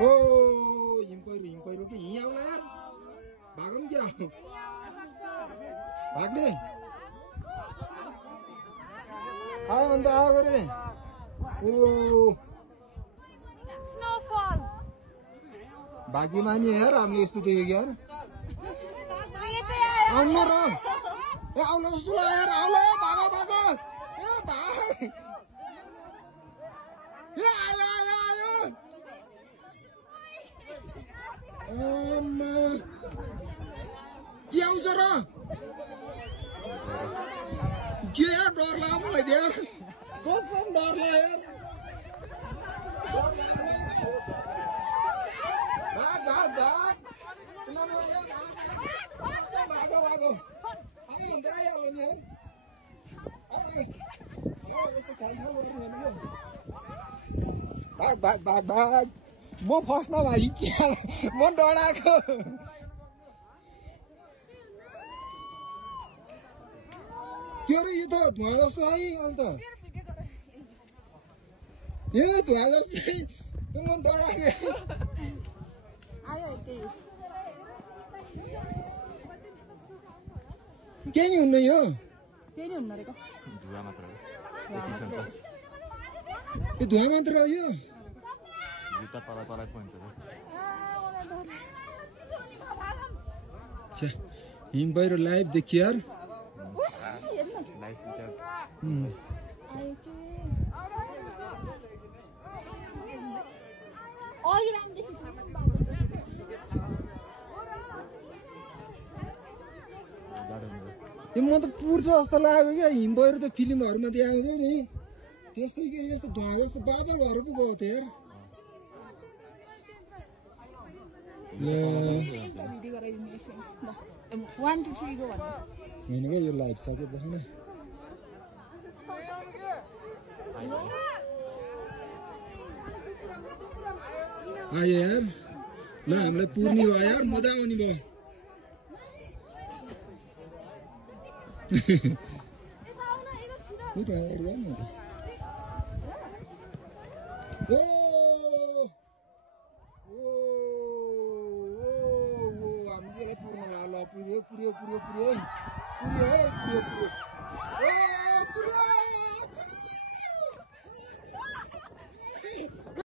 ओ हिम पहिरो के यहीँ आउला यार भागौँ क्या भाग्ने आयो भने त आएको रे ओ भाग्यमानी यार हामीले यस्तो देखेको यार आउनु र ए आउनु जस्तो लाग्यो यार आउला भागो भागो ए भाग ए आयो आयो आयो के आउँछ र के यार डर लाग्यो मलाई यार कसम डर लाग्यो यार भाग भाग भाग भागो भागो आयो अन्त आइहाल्यो नि यार भाग भाग भाग भाग म फर्स्टमा भाइ म डराएको के अरे यो त धुवा जस्तो है अन्त ए धुवा जस्तै म डराएको केही नि हुन्न यो केही नि हुन्न रहेको धुवा मात्र हो यो धुवा मात्र हो यो जुत्ता तल तल पन्छ छ्या हिम पहिरो लाइभ देखियो यार यो म त पुर्छ जस्तो लाग्यो क्या हिम पहिरो त फिल्महरूमा देखाउँथ्यो नि त्यस्तै के यस्तो धुवा जस्तो बादल भएर पो गएको थियो यार होइन क्या यो लाइभ सक्यो देखाउन आयो यार ल हामीलाई पुर्नी भयो यार मजा आउने भयो हामीले पुर्न ल पुर्यो पुर्यो पुर्यो पुर्यो पुर्यो पुर्यो पुर्यो पुर्यो